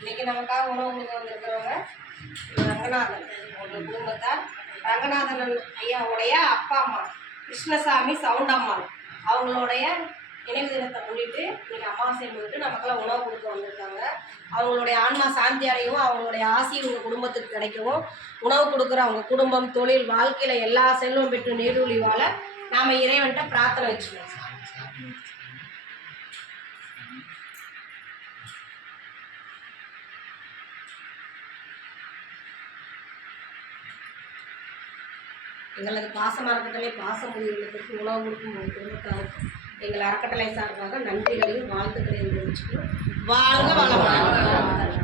இன்னைக்கு நமக்காக உணவு கொடுக்க வந்திருக்கிறவங்க ரங்கநாதன் உங்கள் குடும்பத்தார். ரங்கநாதன் ஐயாவுடைய அப்பா அம்மா கிருஷ்ணசாமி சவுண்டம்மாள் அவங்களுடைய நினைவு தினத்தை முன்னிட்டு இன்னைக்கு அமாவாசை முன்னிட்டு நமக்கெல்லாம் உணவு கொடுக்க வந்திருக்காங்க. அவங்களுடைய ஆன்மா சாந்தி அடையவும், அவங்களுடைய ஆசி உங்கள் குடும்பத்துக்கு கிடைக்கவும், உணவு கொடுக்குற அவங்க குடும்பம், தொழில், வாழ்க்கையில் எல்லா செல்வம் பெற்று நீடூழி வாழ நாம் இறைவன்கிட்ட பிரார்த்தனை வச்சுக்கணும். எங்களது பாசமாக இருக்கட்டளை பாச முடிவுகளுக்கு உணவு கொடுக்கும் குடும்பத்தாருக்கும் எங்கள் அறக்கட்டளை சார்பாக நன்றிகளையும் வாழ்த்துக்களையும் தெரிவிச்சுக்கணும். வாழ்க வளமுடன்.